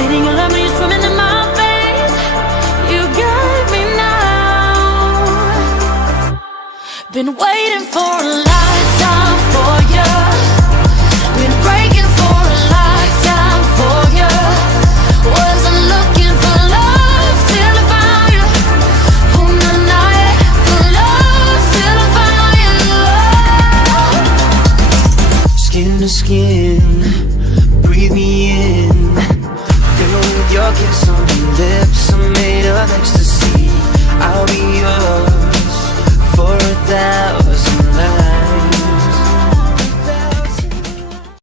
Letting your love me swimming in my veins. You got me now. Been waiting for a lifetime for you. Been breaking for a lifetime for you. Wasn't looking for love till I found you. Oh, na, na, yeah. For love till I found you. Skin to skin, breathe me in. Fill me with your kiss on your lips. I'm made of ecstasy.